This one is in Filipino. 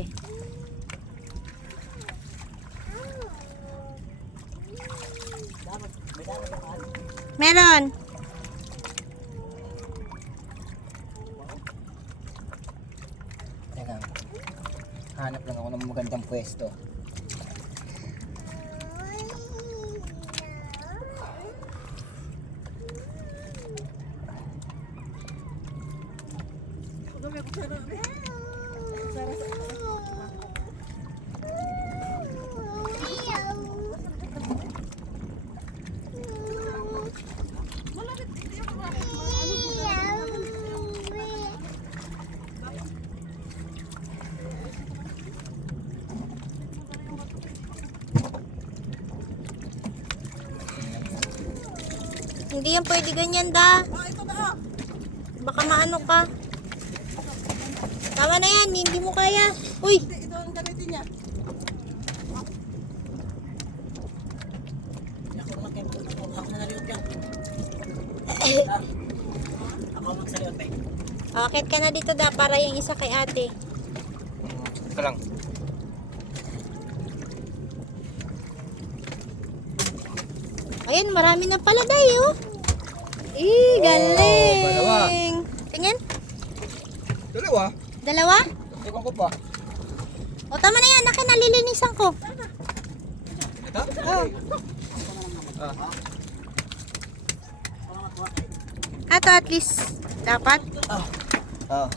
malaki. Meron. Teka, hanap lang ako ng magandang pwesto. Hindi yan pwede ganyan da. Baka maano ka. Tama na yan, hindi mo kaya. Uy! Ito ang gamitin niya. Ako na naliot yan. Ako magsaliot pa. Akit ka na dito da para yung isa kay ate. Ito lang. Ayun, marami na pala dayo. Galing. dalawa. Tingin? Dalawa? Dalawa? Ewan ko pa. O tama na yan, akin nalilinisan ko. Ito? Oh. Ato at least dapat. Ah.